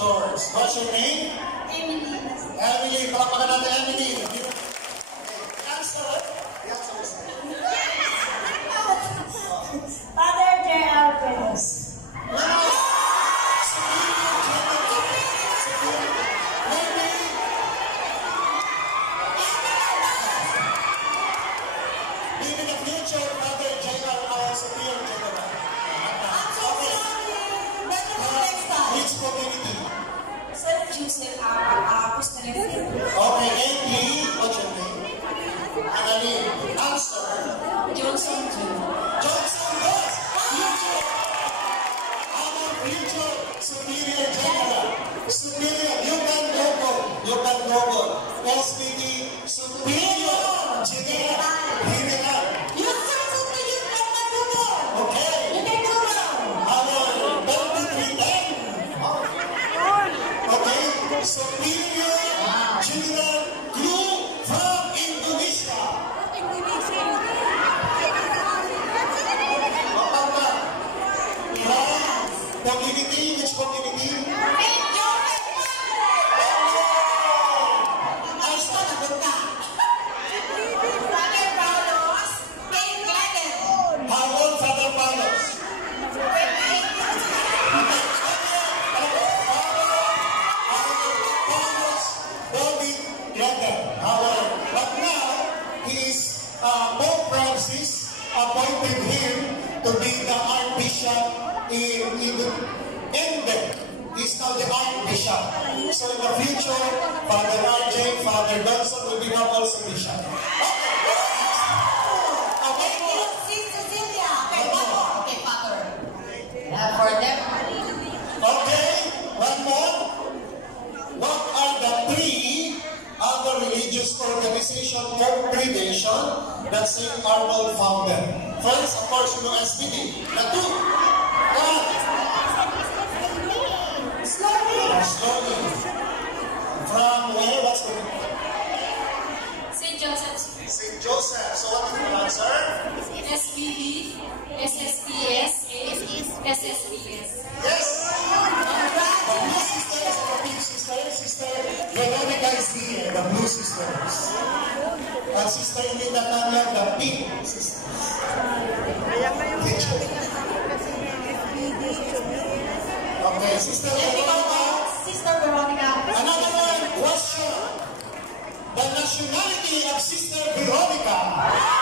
chores. What's your name? Emily. Emily. Palakpakan natin, Emily. The answer? The answer is Father J.R. Perez. Maybe the future Father J.R. Superior General. Which community? St. Joseph Apostolic. Okay, Emily, what's your name? Annalyn. Answer. Johnson Jr. Johnson, yes! Future! Our future Superior General. Superior, you can Google. You can Google. SPD Superior General. General. You can Google. Okay. You can Google. Our 23M. Okay. Superior General Crew from Indonesia. Community, which community? How old Father Palos? Palos, Bobby Letter. But now, Pope Francis appointed him to be the Archbishop in Ende. He's now the Archbishop. So in the future, Father RJ, Father Johnson will become also Bishop. Okay, one more. What are the three other religious organizations congregation that St. Arnold founded? First, of course, you know SPD. The two. One. Slowly. From where? What's the name? St. Joseph. St. Joseph. So what is the answer? SBB, SSPS, SSPS. Yes. The Blue Sisters, the Pink Sisters, Sister Veronica is here, the Blue Sisters. And Sister Linda Tanya, the Pink Sisters. Okay, Sister Veronica. Sister Veronica. Another one, question. The nationality of Sister Veronica.